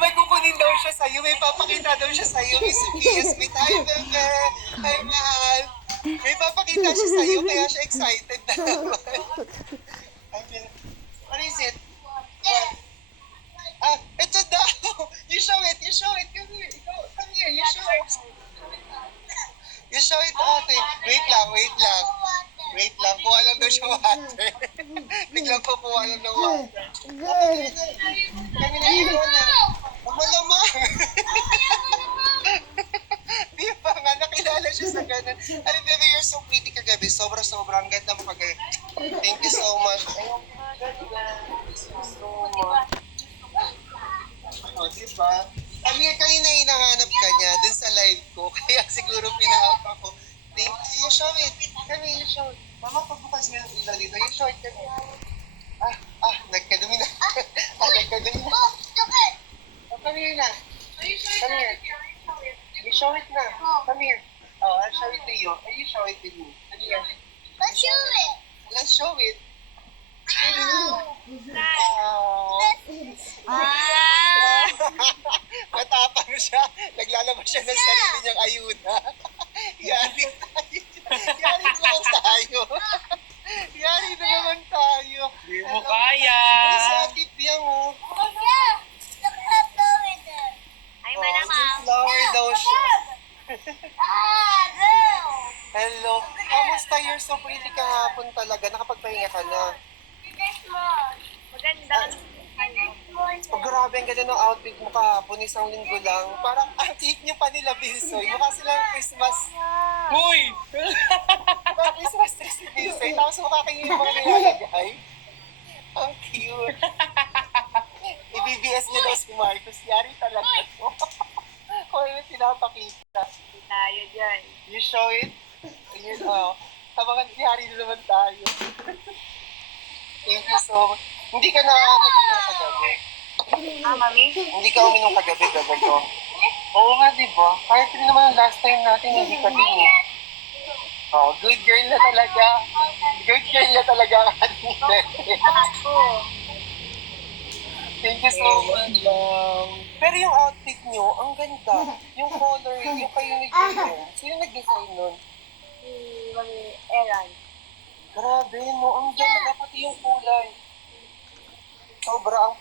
May kukunin daw siya sa'yo. May papakita daw siya sa'yo. Miss Sophia Smith. Hi, Bebe. Hi, mahal. May papakita siya sa'yo, kaya siya excited na naman. What is it? What? Ito daw. You show it. You show it. Come here. Come here. You show it. You show it, ate. Wait lang. Wait lang. Kuha lang daw siya water. Biglang kukuha lang ng water. Kami na yun na. Malamang. Di ba nga, nakilala siya sa ganun. Alam, baby, you're so pretty kagabi. Sobra-sobra. Ang ganda mo kagabi. Thank you so much. Thank you so much. O, diba? Kami kanina hinahanap ka niya dun sa live ko. Kaya siguro pinaapa ko. Thank you. You show it. Kami, you show it. Mama, pagbukas niya ng ilaw dito. You show it kami. Nagkadumi na. Nagkadumi na. Oh, come here na. Come here. You show it na. Come here. Oh, I'll show it to you. You show it to me. Come here. Let's show it. Let's show it. Matapang siya. Naglalabas siya ng sarili niyang ayuda. Yari tayo. Yari na naman tayo. Yari na naman tayo. Hindi mo kaya. Sa tipya mo. Ay, Oh, malamang. yung flower daw siya. Hello. Kamusta? You're so pretty kahapon talaga. Nakapagpahinga ka na. Maganda. Oh, grabe, ang ganda ng outfit mo kahapon. Isang linggo lang. Parang ang cake niyo pa nila, Bilsoy. Mukha silang Christmas. Uy! Parang Christmas tree si Bilsoy. Tapos mukha kayo yung mga nilalagay. Ang cute. I-BBS niyo daw si Marcos. Yari talaga to. Kung yung pinapakita. Tayo dyan. You show it. Yun, habang yari na naman tayo. Thank you so much. Hindi ka na nag-inom kagabi. Mami? Hindi ka uminom kagabi, ko. Oo nga, di ba? Kahit rin naman ang last time natin, hindi ka din eh. Oh, good girl na talaga. Good girl na talaga ang ating bebe. Thank you so much. Pero yung outfit nyo, ang ganda. Yung color, yung kayo ni Jillian. Sino nag-design nun? Si Mami Eran. Grabe, no? Ang ganda, pati yung kulay. Sobra ang